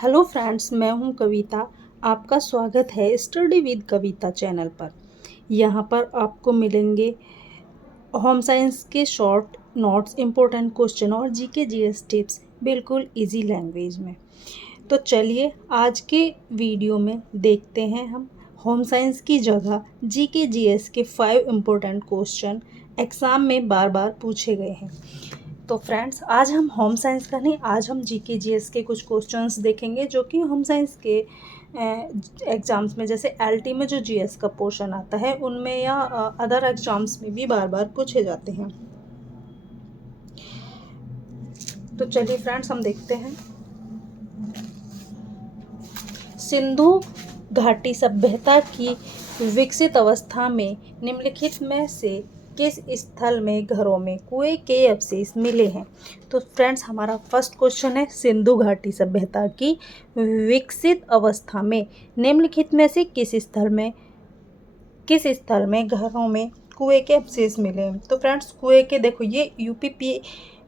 Hello friends, मैं हूं कविता। आपका स्वागत है स्टडी विद कविता चैनल पर। यहां पर आपको मिलेंगे होम साइंस के शॉर्ट नोट्स, इम्पोर्टेंट क्वेश्चन और जीके जीएस टिप्स बिल्कुल इजी लैंग्वेज में। तो चलिए आज के वीडियो में देखते हैं हम होम साइंस की जगह जीके जीएस के 5 इम्पोर्टेंट क्वेश्चन एग्ज़ाम में बार बार पूछे गए हैं। तो फ्रेंड्स, आज हम होम साइंस का नहीं, आज हम जीके जीएस के कुछ क्वेश्चंस देखेंगे जो कि होम साइंस के एग्ज़ाम्स में, जैसे एलटी में जो जीएस का पोर्शन आता है उनमें या अदर एग्ज़ाम्स में भी बार बार पूछे जाते हैं। तो चलिए फ्रेंड्स, हम देखते हैं। सिंधु घाटी सभ्यता की विकसित अवस्था में निम्नलिखित में से किस स्थल में घरों में कुएं के अवशेष मिले हैं? तो फ्रेंड्स, हमारा फर्स्ट क्वेश्चन है, सिंधु घाटी सभ्यता की विकसित अवस्था में निम्नलिखित में से किस स्थल में घरों में कुएं के अवशेष मिले हैं? तो फ्रेंड्स, कुएं के, देखो ये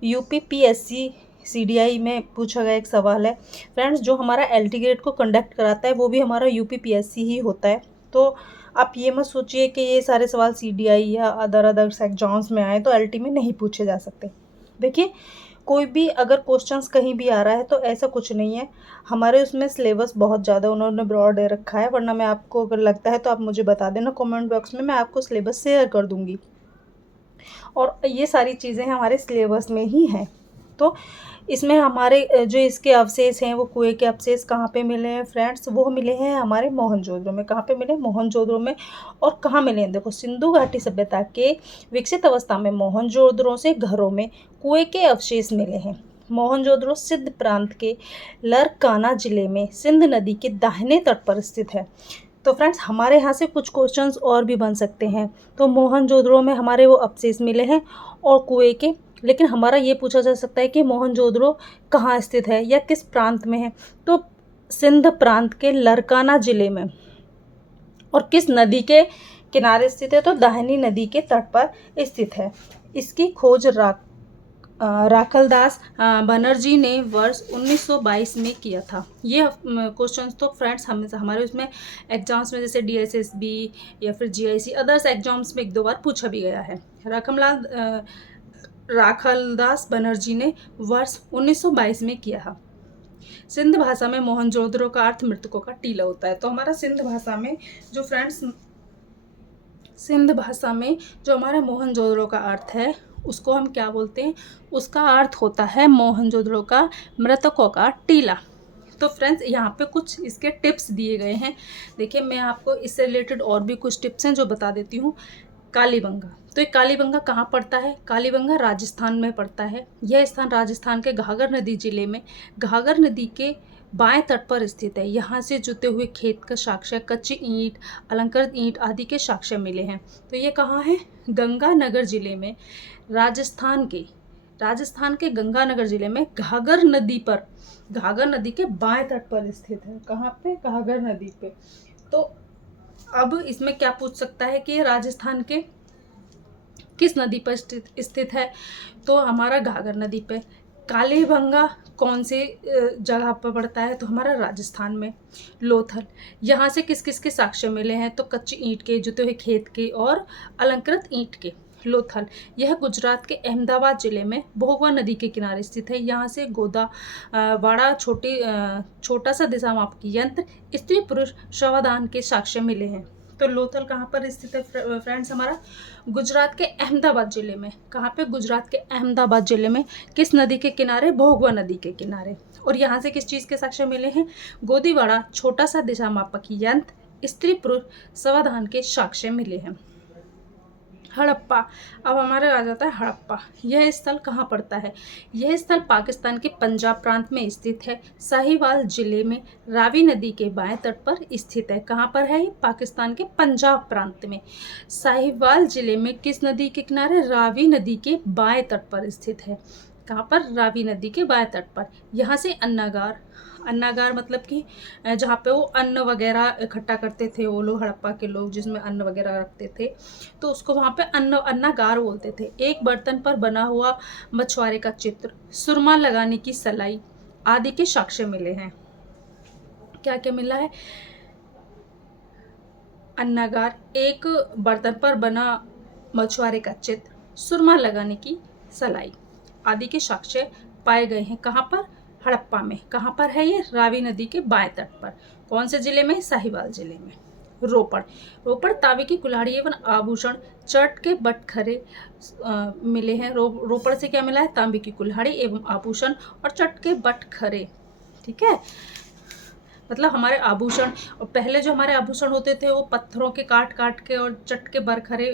यूपीपीएससी सीडीआई में पूछा गया एक सवाल है। फ्रेंड्स, जो हमारा एलटी ग्रेड को कंडक्ट कराता है वो भी हमारा यूपीपीएससी ही होता है। तो आप ये मत सोचिए कि ये सारे सवाल सीडीआई या अदर एग्जाम्स में आए तो एलटी में नहीं पूछे जा सकते। देखिए, कोई भी अगर क्वेश्चंस कहीं भी आ रहा है तो ऐसा कुछ नहीं है। हमारे उसमें सिलेबस बहुत ज़्यादा उन्होंने ब्रॉड दे रखा है, वरना मैं आपको अगर लगता है तो आप मुझे बता देना कमेंट बॉक्स में, मैं आपको सिलेबस शेयर कर दूँगी। और ये सारी चीज़ें हमारे सिलेबस में ही हैं। तो इसमें हमारे जो इसके अवशेष हैं, वो कुएं के अवशेष कहाँ पे मिले हैं फ्रेंड्स? वो मिले हैं हमारे मोहनजोदड़ो में। कहाँ पे मिले? मोहनजोदड़ो में। और कहाँ मिले हैं? देखो, सिंधु घाटी सभ्यता के विकसित अवस्था में मोहनजोदड़ो से घरों में कुएं के अवशेष मिले हैं। मोहनजोदड़ो सिंध प्रांत के लरकाना जिले में सिंध नदी के दाहिने तट पर स्थित है। तो फ्रेंड्स, हमारे यहाँ से कुछ क्वेश्चंस और भी बन सकते हैं। तो मोहनजोदड़ो में हमारे वो अवशेष मिले हैं और कुएं के, लेकिन हमारा ये पूछा जा सकता है कि मोहनजोदड़ो कहाँ स्थित है या किस प्रांत में है? तो सिंध प्रांत के लरकाना जिले में। और किस नदी के किनारे स्थित है? तो दाहिनी नदी के तट पर स्थित है। इसकी खोज राखलदास बनर्जी ने वर्ष 1922 में किया था। ये क्वेश्चंस तो फ्रेंड्स हमारे उसमें एग्जाम्स में, जैसे डीएसएसबी या फिर जीआईसी अदर्स एग्जाम्स में एक दो बार पूछा भी गया है। राखलदास बनर्जी ने वर्ष 1922 में किया है। सिंध भाषा में मोहनजोदड़ो का अर्थ मृतकों का टीला होता है। तो हमारा सिंध भाषा में जो हमारा मोहनजोदड़ो का अर्थ है उसको हम क्या बोलते हैं? उसका अर्थ होता है मोहनजोदड़ो का मृतकों का टीला। तो फ्रेंड्स, यहाँ पे कुछ इसके टिप्स दिए गए हैं। देखिए, मैं आपको इससे रिलेटेड और भी कुछ टिप्स हैं जो बता देती हूँ। कालीबंगा, तो ये कालीबंगा कहाँ पड़ता है? कालीबंगा राजस्थान में पड़ता है। यह स्थान राजस्थान के घाघर नदी जिले में घाघर नदी के बाएं तट पर स्थित है। यहाँ से जुते हुए खेत का साक्ष्य, कच्ची ईंट, अलंकृत ईंट आदि के साक्ष्य मिले हैं। तो ये कहाँ है? गंगानगर जिले में, राजस्थान के गंगानगर जिले में घाघर नदी के बाएं तट पर स्थित है। कहाँ पे? घाघर नदी पे। तो अब इसमें क्या पूछ सकता है कि राजस्थान के किस नदी पर स्थित है? तो हमारा घाघर नदी पे। कालीबंगा कौन से जगह पर पड़ता है? तो हमारा राजस्थान में। लोथल, यहाँ से किस किस के साक्ष्य मिले हैं? तो कच्ची ईंट के, जुते हुए खेत के और अलंकृत ईंट के। लोथल, यह गुजरात के अहमदाबाद जिले में भोगवा नदी के किनारे स्थित है। यहाँ से वाड़ा छोटा सा दिशा माप की यंत्र, स्त्री पुरुष शवदान के साक्ष्य मिले हैं। तो लोथल कहाँ पर स्थित है फ्रेंड्स? हमारा गुजरात के अहमदाबाद जिले में। कहाँ पे? गुजरात के अहमदाबाद जिले में। किस नदी के किनारे? भोगवा नदी के किनारे। और यहाँ से किस चीज़ के साक्ष्य मिले हैं? गोदीवाड़ा छोटा सा दिशा मापक यंत्र, स्त्री पुरुष शवदान के साक्ष्य मिले हैं। हड़प्पा, अब हमारे आ जाता है हड़प्पा। यह स्थल कहाँ पड़ता है? यह स्थल पाकिस्तान के पंजाब प्रांत में स्थित है। साहिवाल जिले में रावी नदी के बाएं तट पर स्थित है। कहाँ पर है? पाकिस्तान के पंजाब प्रांत में। साहिवाल जिले में किस नदी के किनारे? रावी नदी के बाएं तट पर स्थित है। कहाँ पर? रावी नदी के बाएं तट पर। यहाँ से अन्नागार मतलब कि जहाँ पे वो अन्न वगैरह इकट्ठा करते थे वो लोग, हड़प्पा के लोग, जिसमें अन्न वगैरह रखते थे, तो उसको वहाँ पे अन्नागार बोलते थे। एक बर्तन पर बना हुआ मछुआरे का चित्र, सुरमा लगाने की सलाई आदि के साक्ष्य मिले हैं। क्या क्या मिला है? अन्नागार, एक बर्तन पर बना मछुआरे का चित्र, सुरमा लगाने की सलाई आदि के साक्ष्य पाए गए हैं। कहाँ पर? हड़प्पा में। कहाँ पर है ये? रावी नदी के बाएं तट पर। कौन से जिले में? साहिवाल जिले में। रोपड़, रोपड़ तांबे की कुल्हाड़ी एवं आभूषण, चट के बटखरे मिले हैं। रोपड़ से क्या मिला है? तांबे की कुल्हाड़ी एवं आभूषण और चट के बटखरे। ठीक है, मतलब हमारे आभूषण, और पहले जो हमारे आभूषण होते थे वो पत्थरों के काट काट के और चट के बरखरे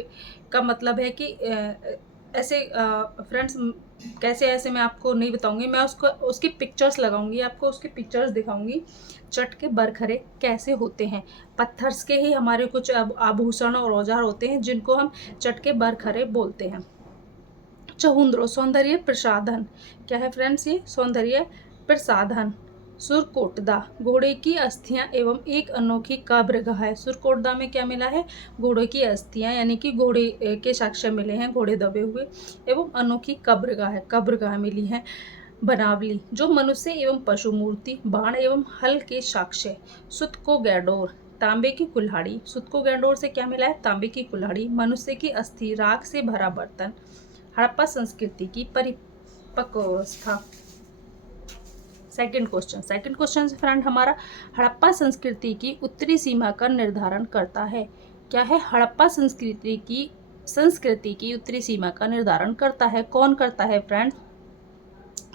का मतलब है कि ऐसे फ्रेंड्स कैसे, ऐसे मैं आपको नहीं बताऊंगी, मैं उसकी पिक्चर्स लगाऊंगी, आपको उसकी पिक्चर्स दिखाऊंगी चट के बरखरे कैसे होते हैं। पत्थर्स के ही हमारे कुछ आभूषण और औजार होते हैं जिनको हम चट के बरखरे बोलते हैं। चहुंद्रो, सौंदर्य प्रसाधन। क्या है फ्रेंड्स? ये सौंदर्य प्रसाधन। सुरकोटदा, घोड़े की अस्थियां एवं एक अनोखी कब्रगाह है। सुरकोटदा में क्या मिला है? घोड़े की अस्थियां, यानी कि घोड़े के साक्ष्य मिले हैं, घोड़े दबे हुए, एवं अनोखी कब्रगाह मिली है। बनावली, जो मनुष्य एवं पशु मूर्ति, बाण एवं हल के साक्ष्य। सुतको गैडोर, तांबे की कुल्हाड़ी। सुतको गैडोर से क्या मिला है? तांबे की कुल्हाड़ी। मनुष्य की अस्थि, राख से भरा बर्तन। हड़प्पा संस्कृति की परिपक्व अवस्था। सेकंड क्वेश्चन फ्रेंड हमारा, हड़प्पा संस्कृति की उत्तरी सीमा का निर्धारण करता है। क्या है? हड़प्पा संस्कृति की उत्तरी सीमा का निर्धारण करता है। कौन करता है फ्रेंड?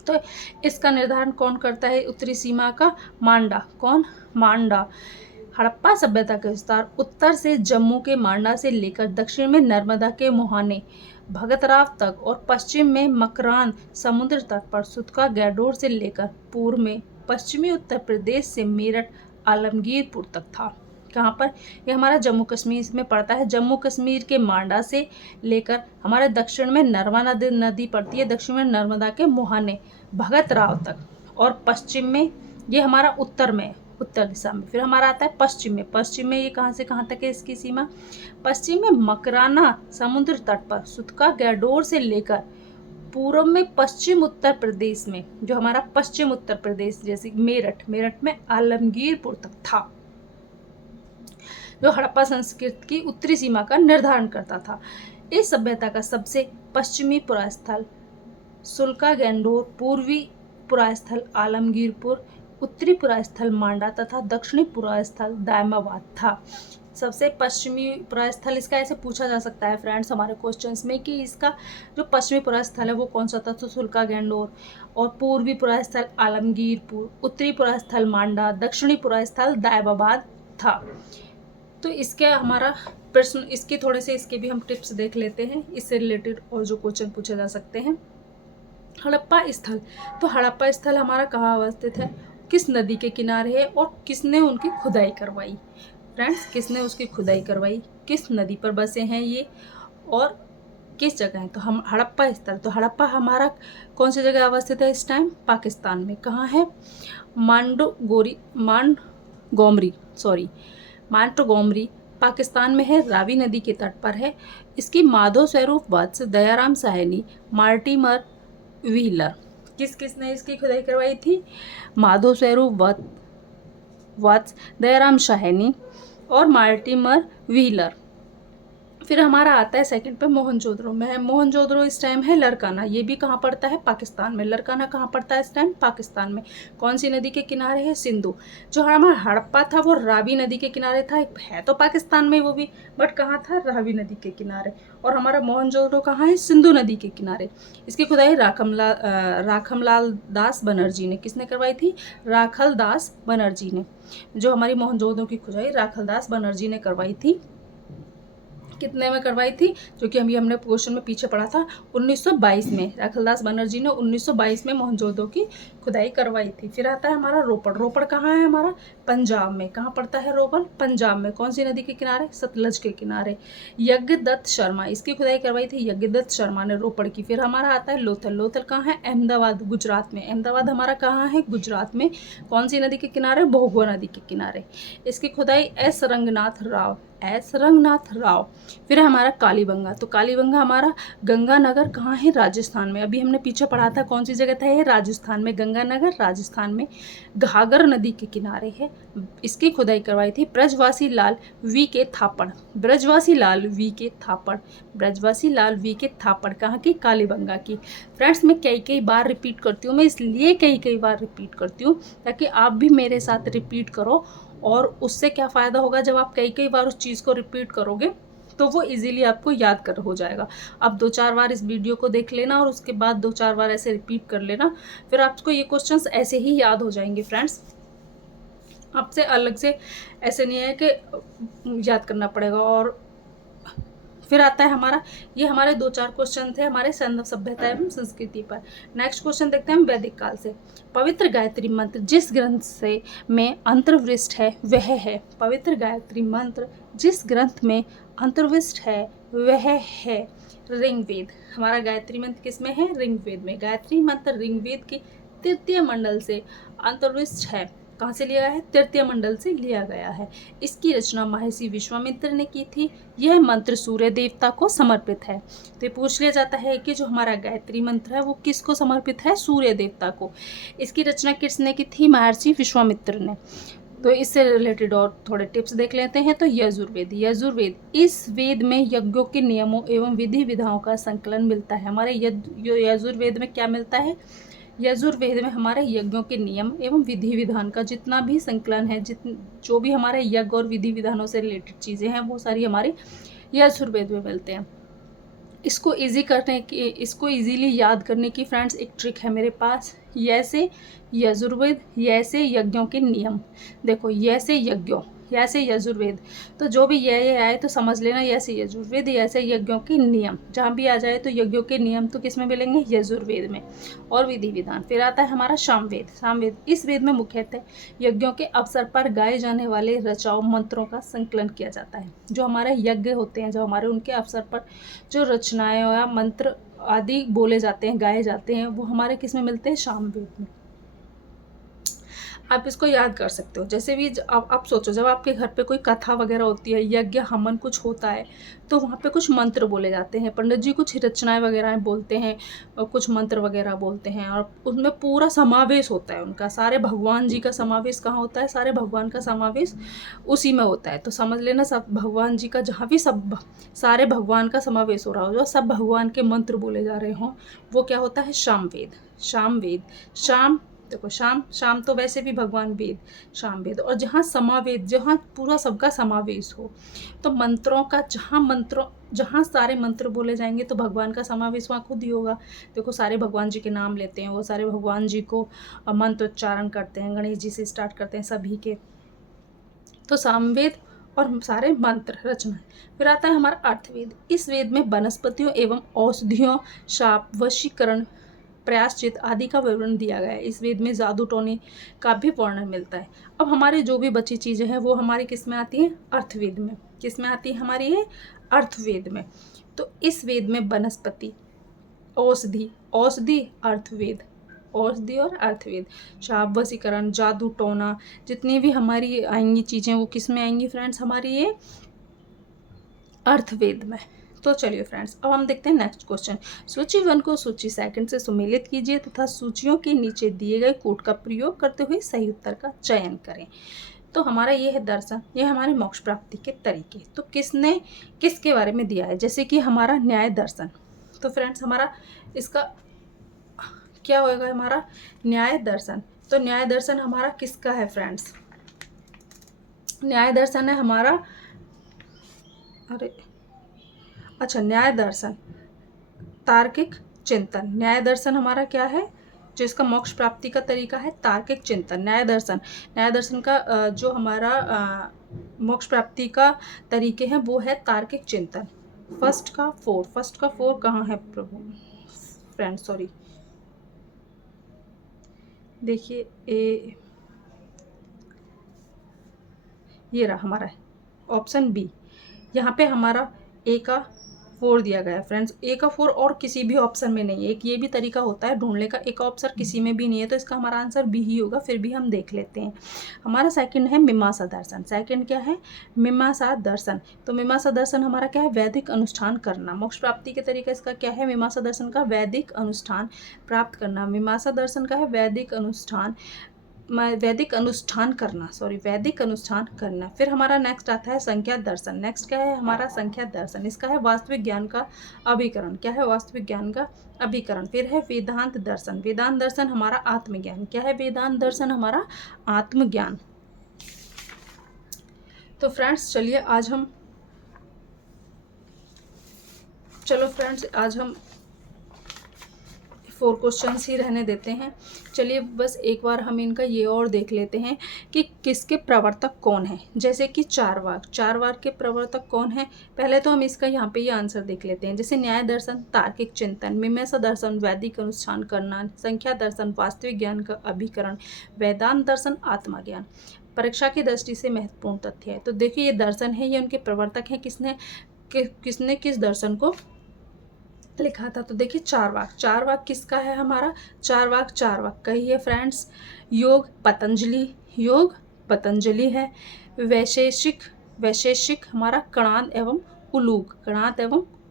तो इसका निर्धारण कौन करता है उत्तरी सीमा का? मांडा। कौन? मांडा। हड़प्पा सभ्यता का विस्तार उत्तर से जम्मू के मांडा से लेकर दक्षिण में नर्मदा के मुहाने भगतराव तक और पश्चिम में मकरान समुद्र तट पर सुतका गैडोर से लेकर पूर्व में पश्चिमी उत्तर प्रदेश से मेरठ आलमगीरपुर तक था। कहाँ पर? ये हमारा जम्मू कश्मीर में पड़ता है। जम्मू कश्मीर के मांडा से लेकर हमारे दक्षिण में नर्मदा नदी पड़ती है, दक्षिण में नर्मदा के मुहाने भगतराव तक, और पश्चिम में ये हमारा उत्तर में, उत्तर दिशा में। फिर हमारा आता है पश्चिम में ये कहाँ से कहाँ तक है इसकी सीमा? पश्चिम में मकराना समुद्र तट पर सुतका गैडोर से लेकर पूर्व में पश्चिम उत्तर प्रदेश में, जो हमारा पश्चिम उत्तर प्रदेश जैसे मेरठ में आलमगीरपुर तक था, जो हड़प्पा संस्कृति की उत्तरी सीमा का निर्धारण करता था। इस सभ्यता का सबसे पश्चिमी पुरास्थल सुल्का गैंडोर, पूर्वी पुरास्थल आलमगीरपुर, उत्तरी पुरास्थल मांडा तथा दक्षिणी पुरास्थल दायमाबाद था। सबसे पश्चिमी पुरास्थल इसका ऐसे पूछा जा सकता है फ्रेंड्स हमारे क्वेश्चंस में कि इसका जो पश्चिमी पुरास्थल है वो कौन सा था? तो सुल्का गैंडोर। और पूर्वी पुरास्थल आलमगीरपुर, उत्तरी पुरास्थल मांडा, दक्षिणी पुरास्थल दायमाबाद था। तो इसके हमारा प्रश्न, इसके थोड़े से इसके भी हम टिप्स देख लेते हैं, इससे रिलेटेड और जो क्वेश्चन पूछे जा सकते हैं। हड़प्पा स्थल, तो हड़प्पा स्थल हमारा कहाँ अवस्थित है? किस नदी के किनारे है और किसने उनकी खुदाई करवाई? फ्रेंड्स, किसने उसकी खुदाई करवाई? किस नदी पर बसे हैं ये और किस जगह है? तो हम हड़प्पा स्थल, तो हड़प्पा हमारा कौन सी जगह अवस्थित है इस टाइम? पाकिस्तान में। कहाँ है? मांडोगोमरी पाकिस्तान में है, रावी नदी के तट पर है। इसकी माधव स्वरूप वत्स, दयाराम साहनी, मार्टिमर व्हीलर, किसने इसकी खुदाई करवाई थी? माधव स्वरूप वत्स, दयाराम साहनी और मार्टिमर व्हीलर। फिर हमारा आता है सेकंड पे मोहनजोदड़ो में है। मोहनजोदड़ो इस टाइम है लरकाना, ये भी कहाँ पड़ता है? पाकिस्तान में। लरकाना कहाँ पड़ता है इस टाइम? पाकिस्तान में। कौन सी नदी के किनारे है? सिंधु। जो हमारा हड़प्पा था वो रावी नदी के किनारे था, है तो पाकिस्तान में वो भी, बट कहाँ था? रावी नदी के किनारे। और हमारा मोहनजोदड़ो कहाँ है? सिंधु नदी के किनारे। इसकी खुदाई राखमलाल दास बनर्जी ने, किसने करवाई थी? राखल दास बनर्जी ने। जो हमारी मोहनजोदड़ो की खुदाई राखल दास बनर्जी ने करवाई थी। कितने में करवाई थी? जो कि हमने क्वेश्चन में पीछे पढ़ा था 1922 में। राखलदास बनर्जी ने 1922 में मोहनजोदड़ो की खुदाई करवाई थी। फिर आता है हमारा रोपड़। रोपड़ कहाँ है हमारा? पंजाब में। कहाँ पड़ता है रोपड़? पंजाब में। कौन सी नदी के किनारे? सतलज के किनारे। यज्ञदत्त शर्मा, इसकी खुदाई करवाई थी यज्ञदत्त शर्मा ने रोपड़ की। फिर हमारा आता है लोथल। लोथल कहाँ है? अहमदाबाद, गुजरात में। अहमदाबाद हमारा कहाँ है? गुजरात में। कौन सी नदी के किनारे? भोगवा नदी के किनारे। इसकी खुदाई एस रंगनाथ राव एस रंगनाथ राव। फिर हमारा कालीबंगा, तो कालीबंगा हमारा गंगानगर कहाँ है, राजस्थान में। अभी हमने पीछे पढ़ा था कौन सी जगह था ये, राजस्थान में, गंगानगर राजस्थान में घाघर नदी के किनारे है। इसकी खुदाई करवाई थी ब्रजवासी लाल वी के थापड़, ब्रजवासी लाल वी के थापड़, ब्रजवासी लाल वी के थापड़ कहाँ की, कालीबंगा की। फ्रेंड्स मैं कई कई बार रिपीट करती हूँ, मैं इसलिए कई कई बार रिपीट करती हूँ ताकि आप भी मेरे साथ रिपीट करो, और उससे क्या फ़ायदा होगा, जब आप कई कई बार उस चीज़ को रिपीट करोगे तो वो इजीली आपको याद कर हो जाएगा। आप 2-4 बार इस वीडियो को देख लेना और उसके बाद 2-4 बार ऐसे रिपीट कर लेना, फिर आपको ये क्वेश्चंस ऐसे ही याद हो जाएंगे फ्रेंड्स। आपसे अलग से ऐसे नहीं है कि याद करना पड़ेगा। और फिर आता है हमारा, ये हमारे 2-4 क्वेश्चन थे हमारे सभ्यता एवं संस्कृति पर। नेक्स्ट क्वेश्चन देखते हैं हम वैदिक काल से। पवित्र गायत्री मंत्र जिस ग्रंथ से में अंतर्विष्ट है वह है, पवित्र गायत्री मंत्र जिस ग्रंथ में अंतर्विष्ट है वह है ऋग्वेद। हमारा गायत्री मंत्र किस में है, ऋग्वेद में। गायत्री मंत्र ऋग्वेद की तृतीय मंडल से अंतर्विष्ट है। कहाँ से लिया है, तृतीय मंडल से लिया गया है। इसकी रचना महर्षि विश्वामित्र ने की थी। यह मंत्र सूर्य देवता को समर्पित है। तो ये पूछ लिया जाता है कि जो हमारा गायत्री मंत्र है वो किसको समर्पित है, सूर्य देवता को। इसकी रचना किसने की थी, महर्षि विश्वामित्र ने। तो इससे रिलेटेड और थोड़े टिप्स देख लेते हैं। तो यजुर्वेद, यजुर्वेद, इस वेद में यज्ञों के नियमों एवं विधि विधाओं का संकलन मिलता है। हमारे यजुर्वेद में क्या मिलता है, यजुर्वेद में हमारे यज्ञों के नियम एवं विधि विधान का जितना भी संकलन है, जो भी हमारे यज्ञ और विधि विधानों से रिलेटेड चीज़ें हैं वो सारी हमारी यजुर्वेद में मिलते हैं। इसको इसको इजीली याद करने की फ्रेंड्स एक ट्रिक है मेरे पास। यैसे यजुर्वेद, यैसे यज्ञों के नियम। देखो यैसे यज्ञों, यैसे यजुर्वेद, तो जो भी ये आए तो समझ लेना यैसे यजुर्वेद, यैसे यज्ञों के नियम। जहाँ भी आ जाए तो यज्ञों के नियम तो किस में मिलेंगे, यजुर्वेद में। और विधि विधान फिर आता है हमारा सामवेद। सामवेद, इस वेद में मुख्यतः यज्ञों के अवसर पर गाए जाने वाले रचाओ मंत्रों का संकलन किया जाता है। जो हमारे यज्ञ होते हैं, जो हमारे उनके अवसर पर जो रचनाएं या मंत्र आदि बोले जाते हैं, गाए जाते हैं, वो हमारे किस में मिलते हैं, सामवेद में। आप इसको याद कर सकते हो। जैसे भी आप सोचो, जब आपके घर पे कोई कथा वगैरह होती है, यज्ञ हवन कुछ होता है, तो वहाँ पे कुछ मंत्र बोले जाते हैं, पंडित जी कुछ रचनाएं वगैरह बोलते हैं, और कुछ मंत्र वगैरह बोलते हैं, और उसमें पूरा समावेश होता है उनका। सारे भगवान जी का समावेश कहाँ होता है, सारे भगवान का समावेश उसी में होता है। तो समझ लेना, सब भगवान जी का जहाँ भी सब सारे भगवान का समावेश हो रहा हो, जो सब भगवान के मंत्र बोले जा रहे हों, वो क्या होता है, सामवेद। सामवेद, शाम, देखो शाम तो वैसे भी भगवान वेद, शाम वेद। और जहाँ समावेद, जहाँ पूरा सबका समावेश हो, तो मंत्रों का जहाँ सारे मंत्र बोले जाएंगे तो भगवान का समावेश वहाँ खुद ही होगा। देखो सारे भगवान जी के नाम लेते हैं, वो सारे भगवान जी को मंत्र उच्चारण करते हैं, गणेश जी से स्टार्ट करते हैं सभी के। तो सामवेद और सारे मंत्र रचना। फिर आता है हमारा अर्थवेद। इस वेद में वनस्पतियों एवं औषधियों, शाप, वशीकरण, प्रायश्चित आदि का विवरण दिया गया है। इस वेद में जादू टोने का भी वर्णन मिलता है। अब हमारी जो भी बची चीज़ें हैं वो हमारी किस में आती हैं, अर्थवेद में। किस में आती है हमारी ये, अर्थवेद में। तो इस वेद में वनस्पति, औषधि अर्थवेद, औषधि और अर्थवेद, शाप, वशीकरण, जादू टोना, जितनी भी हमारी आएंगी चीज़ें वो किस में आएंगी फ्रेंड्स, हमारी ये अर्थवेद में। तो चलिए फ्रेंड्स, अब हम देखते हैं नेक्स्ट क्वेश्चन। सूची 1 को सूची 2 से सुमेलित कीजिए तथा सूचियों के नीचे दिए गए कोड का प्रयोग करते हुए सही उत्तर का चयन करें। तो हमारा ये है दर्शन, ये हमारे मोक्ष प्राप्ति के तरीके। तो किसने किसके बारे में दिया है, जैसे कि हमारा न्याय दर्शन। तो फ्रेंड्स हमारा इसका क्या होगा, हमारा न्याय दर्शन। तो न्याय दर्शन हमारा किसका है फ्रेंड्स, न्याय दर्शन है हमारा, न्याय दर्शन तार्किक चिंतन। न्याय दर्शन हमारा क्या है, जो इसका मोक्ष प्राप्ति का तरीका है, तार्किक चिंतन। न्याय दर्शन का जो हमारा मोक्ष प्राप्ति का तरीके हैं वो है तार्किक चिंतन। फर्स्ट का फोर कहाँ है प्रभु फ्रेंड, सॉरी, देखिए ये रहा हमारा ऑप्शन बी। यहाँ पे हमारा ए का 4 दिया गया है फ्रेंड्स, ए का 4 और किसी भी ऑप्शन में नहीं है। एक ये भी तरीका होता है ढूंढने का, एक ऑप्शन किसी में भी नहीं है, तो इसका हमारा आंसर बी ही होगा। फिर भी हम देख लेते हैं। हमारा सेकंड है मीमांसा दर्शन। सेकंड क्या है? मीमांसा दर्शन। तो मीमांसा दर्शन हमारा क्या है? वैदिक अनुष्ठान करना। मोक्ष प्राप्ति के तरीका इसका क्या है? मीमांसा दर्शन का वैदिक अनुष्ठान प्राप्त करना। मीमांसा दर्शन का है वैदिक अनुष्ठान, वैदिक अनुष्ठान करना, सॉरी वैदिक अनुष्ठान करना। फिर हमारा नेक्स्ट आता है संख्या दर्शन। नेक्स्ट क्या है हमारा? संख्या दर्शन। इसका है वास्तविक ज्ञान का अभिकरण। क्या है? वास्तविक ज्ञान का अभिकरण। फिर है वेदांत दर्शन। वेदांत दर्शन हमारा आत्मज्ञान। क्या है? वेदांत दर्शन हमारा आत्मज्ञान। तो फ्रेंड्स चलिए आज हम 4 क्वेश्चंस ही रहने देते हैं। चलिए बस एक बार हम इनका ये और देख लेते हैं कि किसके प्रवर्तक कौन है। जैसे कि चारवाक, चारवाक के प्रवर्तक कौन है? पहले तो हम इसका यहाँ पे ये आंसर देख लेते हैं। जैसे न्याय दर्शन तार्किक चिंतन, मीमांसा दर्शन वैदिक अनुष्ठान करना, संख्या दर्शन वास्तविक ज्ञान का अभिकरण, वेदांत दर्शन आत्मज्ञान। परीक्षा की दृष्टि से महत्वपूर्ण तथ्य है। तो देखिए ये दर्शन है, ये उनके प्रवर्तक हैं। किसने किस दर्शन को लिखा था? तो देखिए चारवाक। चारवाक किसका है हमारा? चारवाक का ही है फ्रेंड्स। योग पतंजलि है। वैशेषिक हमारा कणाद एवं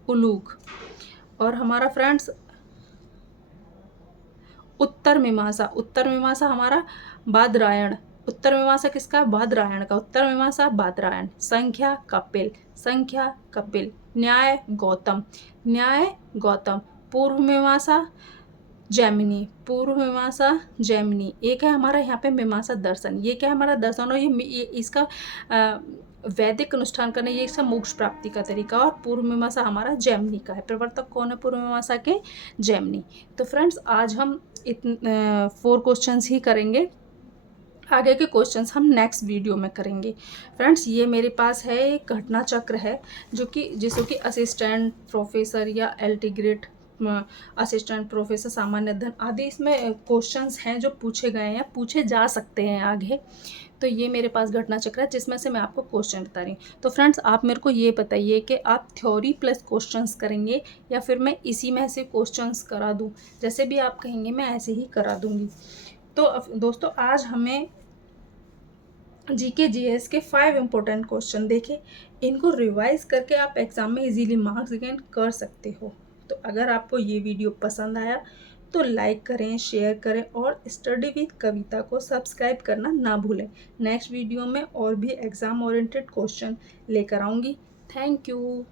उलूक। और हमारा फ्रेंड्स उत्तर मीमांसा हमारा बादरायण। उत्तर मीमांसा किसका? बादरायण का। उत्तर मीमांसा बादरायण। संख्या कपिल। न्याय गौतम। पूर्व मीमांसा जैमिनी। एक है हमारा यहाँ पे मीमांसा दर्शन। ये क्या है हमारा? दर्शन। और ये इसका वैदिक अनुष्ठान करना, ये इसका मोक्ष प्राप्ति का तरीका। और पूर्व मीमांसा हमारा जैमिनी का है। प्रवर्तक कौन है पूर्व मीमांसा के? जैमिनी। तो फ्रेंड्स आज हम 4 क्वेश्चंस ही करेंगे। आगे के क्वेश्चंस हम नेक्स्ट वीडियो में करेंगे। फ्रेंड्स ये मेरे पास है एक घटना चक्र है, जिसको कि असिस्टेंट प्रोफेसर या एल्टीग्रेड असिस्टेंट प्रोफेसर, सामान्य अध्ययन आदि इसमें क्वेश्चंस हैं जो पूछे गए हैं, पूछे जा सकते हैं आगे। तो ये मेरे पास घटना चक्र है जिसमें से मैं आपको क्वेश्चन बता रही हूँ। तो फ्रेंड्स आप मेरे को ये बताइए कि आप थ्योरी प्लस क्वेश्चंस करेंगे या फिर मैं इसी में से क्वेश्चंस करा दूँ? जैसे भी आप कहेंगे मैं ऐसे ही करा दूँगी। तो दोस्तों आज हमें जीके जीएस के 5 इम्पोर्टेंट क्वेश्चन देखे, इनको रिवाइज करके आप एग्जाम में इजीली मार्क्स गेन कर सकते हो। तो अगर आपको ये वीडियो पसंद आया तो लाइक करें, शेयर करें और स्टडी विद कविता को सब्सक्राइब करना ना भूलें। नेक्स्ट वीडियो में और भी एग्जाम ओरिएंटेड क्वेश्चन लेकर आऊँगी। Thank you.